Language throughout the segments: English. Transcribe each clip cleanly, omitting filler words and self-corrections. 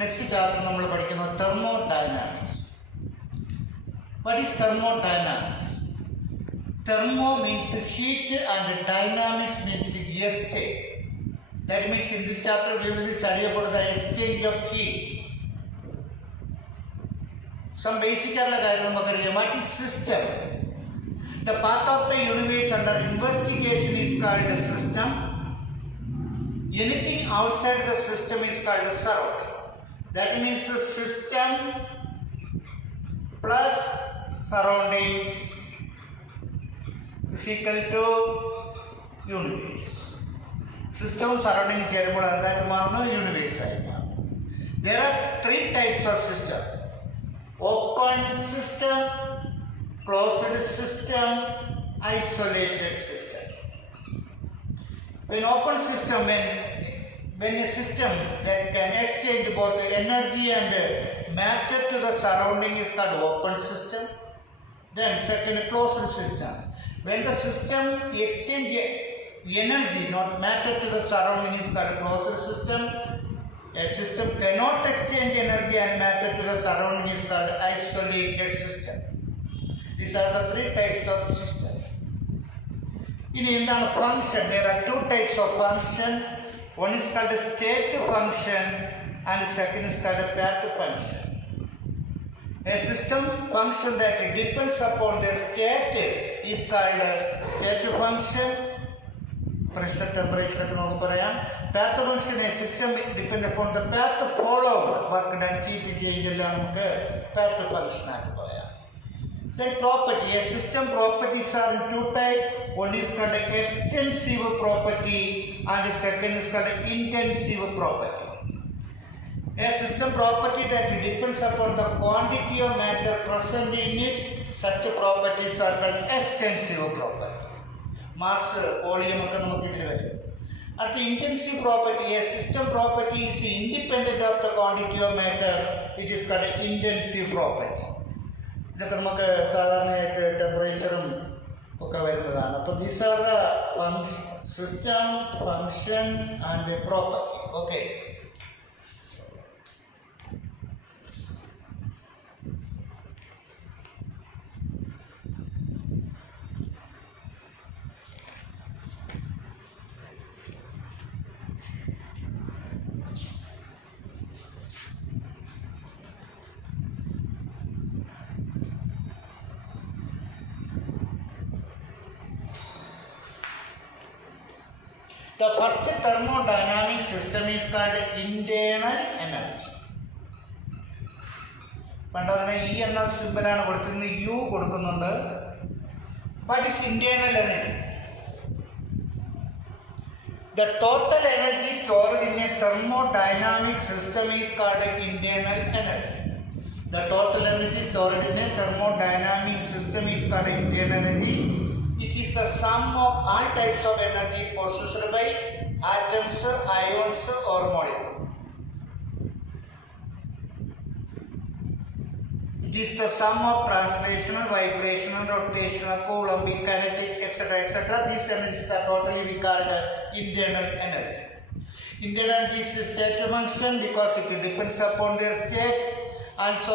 Next chapter നമ്മൾ പഠിക്കുന്നത് thermodynamics. What is thermodynamics? Thermo means heat and dynamics means exchange. That means in this chapter we will be studying about the exchange of heat. Some basic കാര്യങ്ങൾ what is system? The part of the universe under investigation is called a system. Anything outside the system is called a surrounding. That means a system plus surrounding is equal to universe. System surrounding ചേരുമ്പോൾ എന്തായിട്ട് മാറുന്നു? Universe ആയി മാറുന്നു. There are three types of system: open system, closed system, isolated system. In open system, when a system that can exchange both energy and matter to the surrounding is called open system. Then second, closed system. When the system exchange energy, not matter to the surrounding is called closed system. A system cannot exchange energy and matter to the surrounding is called isolated system. These are the three types of system. In the function, there are two types of function. One is called state function and second is called path function. A system function that depends upon the state is called state function. Pressure, temperature, path function, a system depends upon the path followed, work done, heat change, path function. Then property, a system properties are in two types. One is called extensive property and the second is called intensive property. A system property that depends upon the quantity of matter present in it, such properties are called extensive property. Mass, volume, at the intensive property, a system property is independent of the quantity of matter, it is called intensive property. ഇതൊക്കെ നമുക്ക് സാധാരണയായിട്ട് ടെമ്പറേച്ചറും ഒക്കെ വരുന്നതാണ്. അപ്പോൾ these are the system, function and property. Okay, the first thermodynamic system is called internal energy. പണ്ടതിനെ E എന്ന സിമ്പലാണ് കൊടുത്തിരുന്നത്, യു കൊടുക്കുന്നുണ്ട്. What is internal energy? The total energy stored in a thermodynamic system is called internal energy. The total energy stored in a thermodynamic system is called internal energy. It is the sum of all types of energy possessed by atoms, ions or molecules. It is the sum of translational, vibrational, rotational, Coulombic, kinetic, etc. etc. These energies are totally we call internal energy. Internal energy is a state function because it depends upon their state. Also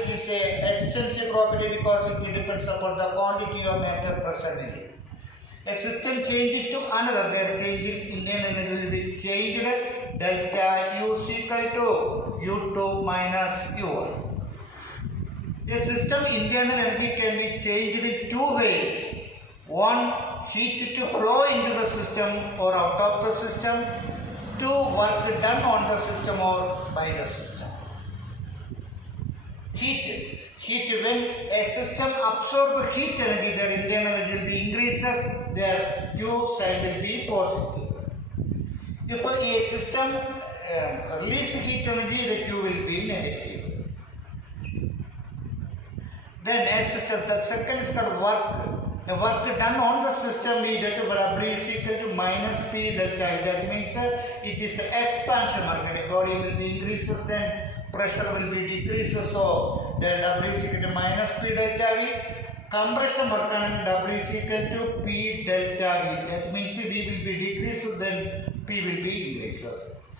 it is a extensive property because it depends upon the quantity of matter present in it. A system changes to another, their changing internal energy will be changed delta U is equal to U2 minus U1. A system internal energy can be changed in two ways. One, heat to flow into the system or out of the system. Two, work done on the system or by the system. Heat, when a system absorbs heat energy, their internal energy will be increases, their Q side will be positive. If a system releases heat energy, the Q will be negative. Then a system, the second is called work. The work done on the system we get W is equal to minus P delta. That means it is the expansion market. The volume will be increases, then pressure will be decreases, so the W is equal to minus P delta V. Compression work and W is equal to P delta V. That means V will be decreased, then P will be increased.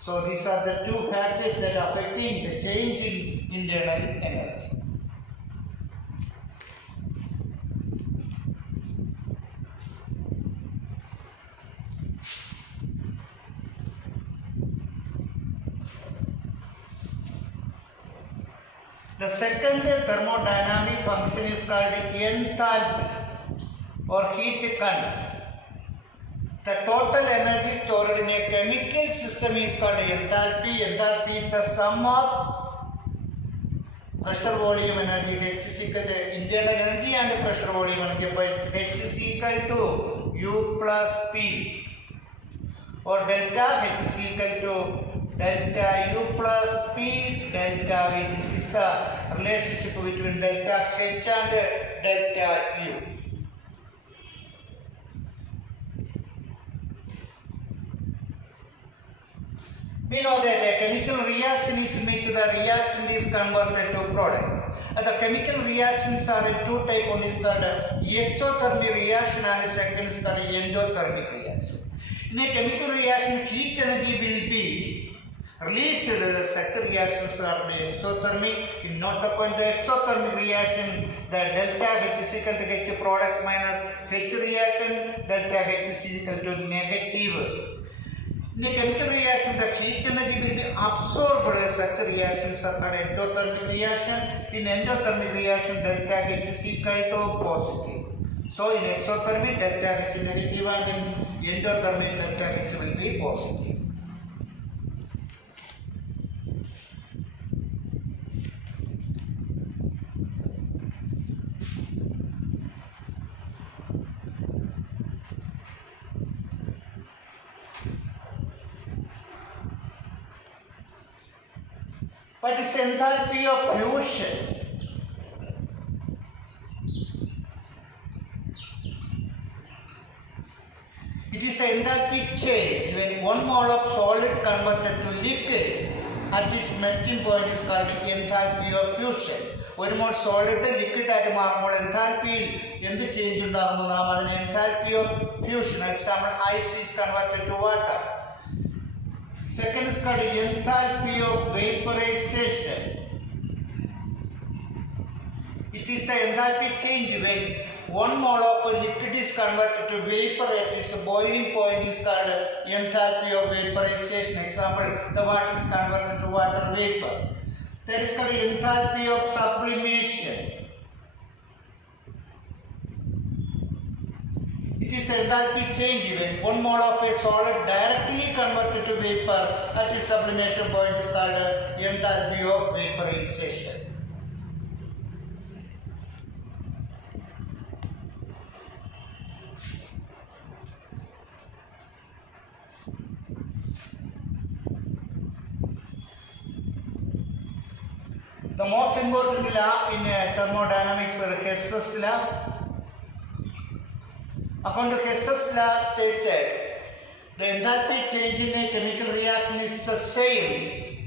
So these are the two factors that are affecting the change in internal energy. The second thermodynamic function is called enthalpy or heat content. The total energy stored in a chemical system is called enthalpy. Enthalpy is the sum of pressure volume energy. H is equal to internal energy and pressure volume energy. H is equal to U plus P, or delta H is equal to delta U plus P delta V. This is the relationship between delta H and delta U. We know that a chemical reaction is in which the reactant is converted to product. The chemical reactions are in two types. One is called exothermic reaction and the second is called endothermic reaction. In a chemical reaction, heat energy will be released. Such reactions are the exothermic. In note the point, the exothermic reaction, the delta H is equal to H products minus H reactant, delta H is equal to negative. In a chemical reaction, the heat energy will be absorbed. Such reactions are called endothermic reaction. In endothermic reaction, delta H is equal to positive. So in exothermic, delta H is negative, and in endothermic, delta H will be positive. What is enthalpy of fusion? It is the enthalpy change when one mole of solid converted to liquids at its melting point is called enthalpy of fusion. ഒരു മോൾ solid liquid ആയിട്ട് മാറുമ്പോൾ എൻതാൽപ്പിയിൽ എന്ത് change ഉണ്ടാകുന്നു? നാം അതിന് enthalpy of fusion. Example, ice is converted to water. Second is called enthalpy of vaporization. It is the enthalpy change when one mole of a liquid is converted to vapor at its boiling point is called enthalpy of vaporization. Example, the water is converted to water vapor. That is called enthalpy of sublimation. It is the enthalpy change when one mole of a solid directly converted to vapor at its sublimation point is called enthalpy of vaporization. The most important law in thermodynamics is Hess's law. According to Hess's law states that the enthalpy change in a chemical reaction is the same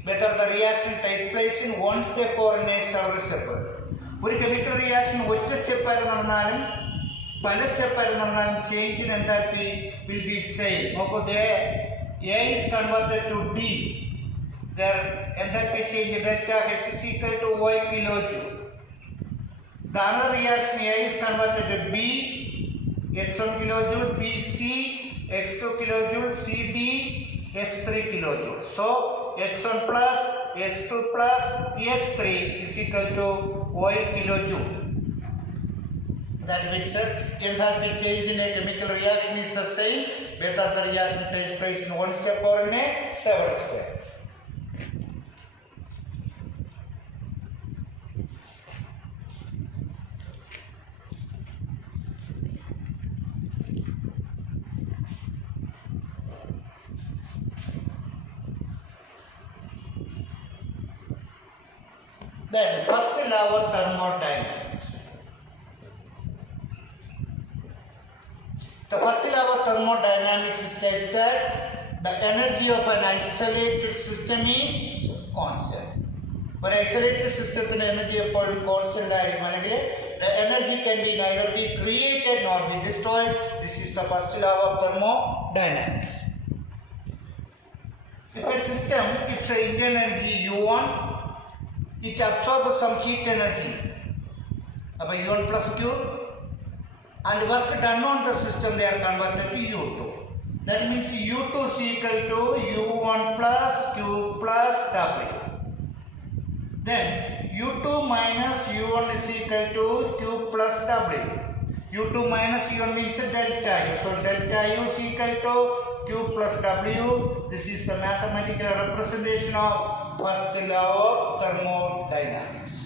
whether the reaction takes place in one step or in a several step. ഒരു chemical reaction ഒറ്റ സ്റ്റെപ്പായിട്ട് നടന്നാലും പല സ്റ്റെപ്പായിട്ട് നടന്നാലും change in enthalpy will be same. നോക്കൂ, A is converted to D. Their enthalpy change delta H is equal to Y kilojoule. The another reaction, A is converted to B, X1 kilojoule, BC, X2 kilojoule, CD, X3 kilojoule. So X1 plus X2 plus X3 is equal to Y kilojoule. That means enthalpy change in a chemical reaction is the same whether the reaction takes place in one step or in a several step. Then first law of thermodynamics. The first law of thermodynamics states that the energy of an isolated system is constant. ഒരു isolated സിസ്റ്റത്തിന് energy എപ്പോഴും constant ആയിരിക്കും, അല്ലെങ്കിൽ the energy can be neither be created nor be destroyed. This is the first law of thermodynamics. If a system, its internal energy U1, it absorbs some heat energy, about U1 plus Q, and work done on the system they are converted to U2. That means U2 is equal to U1 plus Q plus W. Then U2 minus U1 is equal to Q plus W. U2 minus U1 is delta U. So delta U is equal to Q plus W. This is the mathematical representation of first law of thermodynamics.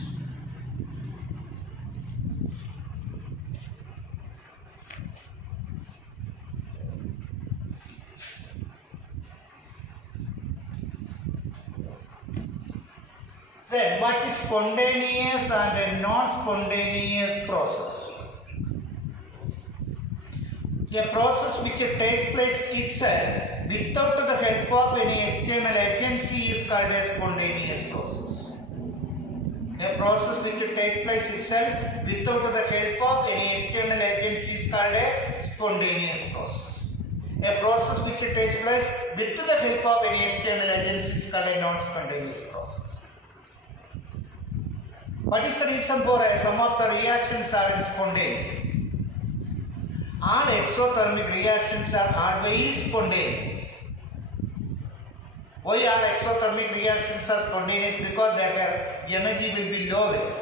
Then what is spontaneous and a non-spontaneous process? A process which takes place itself without the help of any external agency is called a spontaneous process. A process which takes place itself without the help of any external agency is called a spontaneous process. A process which takes place with the help of any external agency is called a non-spontaneous process. What is the reason for some of the reactions are spontaneous? All exothermic reactions are always spontaneous. Why all exothermic reactions are spontaneous? Because their energy will be lower.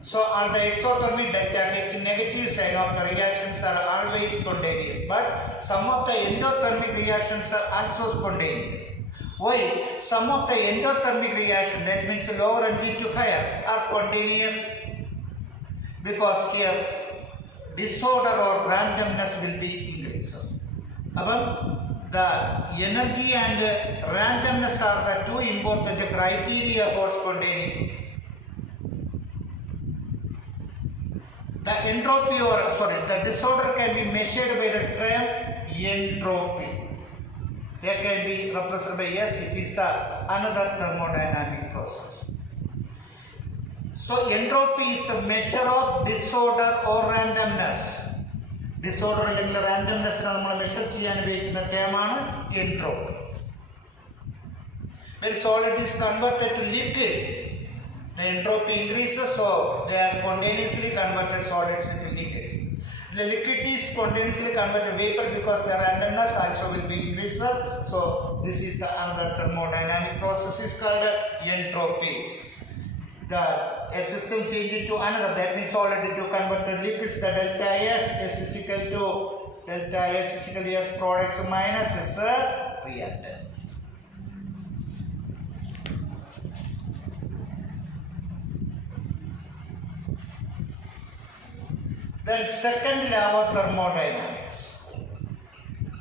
So all the exothermic delta H negative side of the reactions are always spontaneous. But some of the endothermic reactions are also spontaneous. Why? Some of the endothermic reactions, that means lower energy to higher, are spontaneous. Because here disorder or randomness will be increases. Above, the energy and randomness are the two important criteria for spontaneity. The entropy the disorder can be measured by the term entropy. That can be represented by S. It is another thermodynamic process. So entropy is the measure of disorder or randomness. Disorder or randomness measure the term entropy. When solid is converted to liquids, the entropy increases, so they are spontaneously converted solids into liquids. The liquid is spontaneously converted to vapor because the randomness also will be increased. So this is the another thermodynamic process is called entropy. A system changes to another, that means solid to convert the liquids, the delta S is equal to delta S is equal to S products minus S reactant. Then second law of thermodynamics.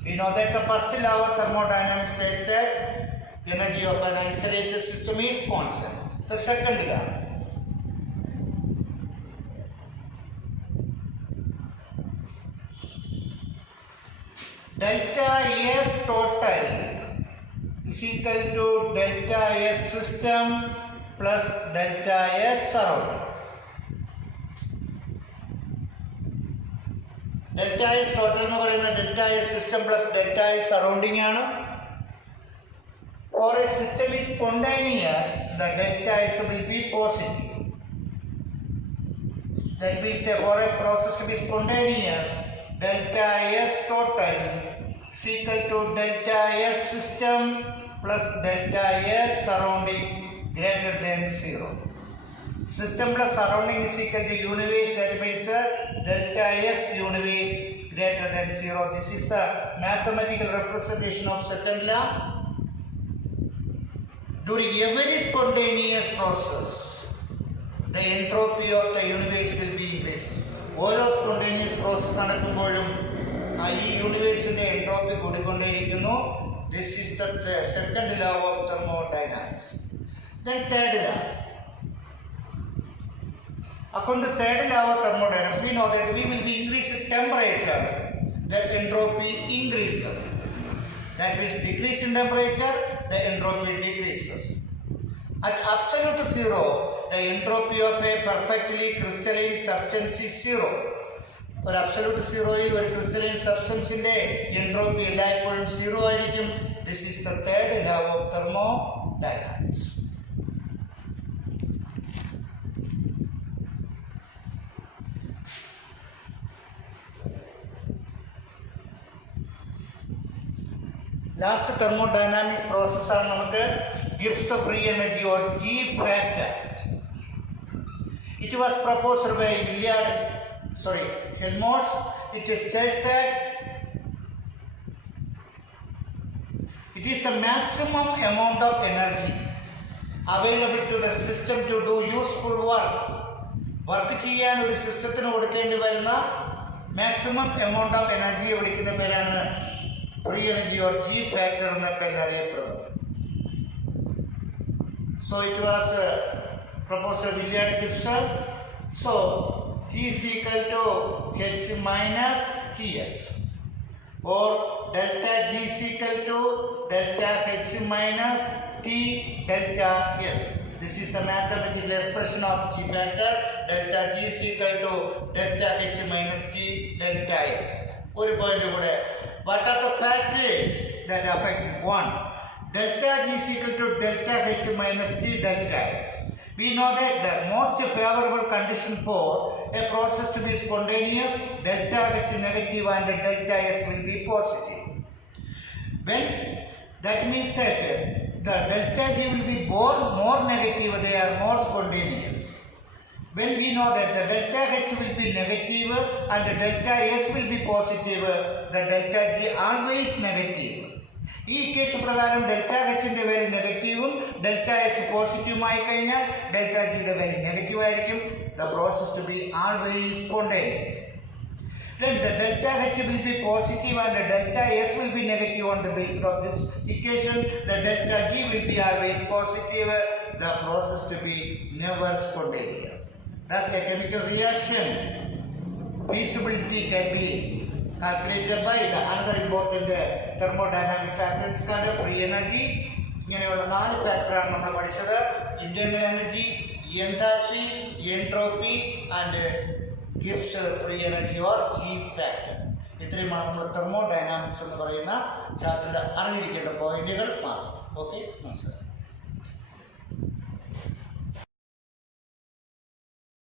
We know that the first law of thermodynamics says that the energy of an isolated system is constant. The second law. Delta S total is equal to delta S system plus delta S surrounding. Delta S total delta S system plus delta S surrounding. For a system is spontaneous, the delta S will be positive. That means for a process to be spontaneous, delta S total is equal to delta S system plus delta S surrounding greater than 0. System plus surrounding is equal to universe, that means delta S universe greater than 0. This is the mathematical representation of second law. During every spontaneous process, the entropy of the universe will be increased. All spontaneous process നടക്കുമ്പോഴും ഈ യൂണിവേഴ്സിന്റെ entropy കൂടിക്കൊണ്ടേയിരിക്കുന്നു. This is the second law of thermodynamics. Then third law. According to third law of thermodynamics, we know that we will be increasing temperature, that entropy increases. That means decrease in temperature, the entropy decreases. At absolute zero, the entropy of a perfectly crystalline substance is 0. ഒരു absolute സീറോയിൽ ഒരു crystalline സബ്സ്റ്റൻസിൻ്റെ entropy എല്ലായ്പ്പോഴും zero ആയിരിക്കും. This is the third law of thermodynamics. Last thermodynamic പ്രോസസ്സാണ് നമുക്ക് Gibbs free energy or G factor. It was proposed by Helmholtz. It states that it is the maximum amount of energy available to the system to do useful work. Work ചെയ്യാൻ ഒരു സിസ്റ്റത്തിന് കൊടുക്കേണ്ടി വരുന്ന maximum amount of എനർജിയെ വിളിക്കുന്ന പേരാണ് free energy or G factor എന്ന പേരിൽ അറിയപ്പെടുന്നത്. So it was proposed by Willard Gibbs. So G is equal to H minus Ts, or delta G is equal to delta H minus T delta S. This is the mathematical expression of G factor. Delta G is equal to delta H minus T delta S. One point over there. What are the factors that affect? One, delta G is equal to delta H minus T delta S. We know that the most favorable condition for a process to be spontaneous, delta H negative and delta S will be positive. When that means that the delta G will be more negative, they are more spontaneous. When we know that the delta H will be negative and the delta S will be positive, the delta G always negative. ഈ equation പ്രകാരം delta എച്ചിൻ്റെ value നെഗറ്റീവും delta S പോസിറ്റീവുമായി കഴിഞ്ഞാൽ delta ജിയുടെ value negative ആയിരിക്കും. The process to be always spontaneous. Then the delta H will be positive and the delta S will be negative on the basis of this equation. The delta G will be always positive. The process to be never spontaneous. Thus a chemical reaction feasibility can be calculated by the another important thermodynamic factors called free energy. ഇങ്ങനെയുള്ള 4 ഫാക്ടറാണ് നമ്മൾ പഠിച്ചത്. Internal energy, enthalpy, entropy and Gibbs free energy or G factor. ഇത്രയുമാണ് നമ്മൾ thermodynamics എന്ന് പറയുന്ന ചാപ്റ്ററിൽ അറിഞ്ഞിരിക്കേണ്ട പോയിന്റുകൾ മാത്രം. ഓക്കെ, നമസ്കാരം.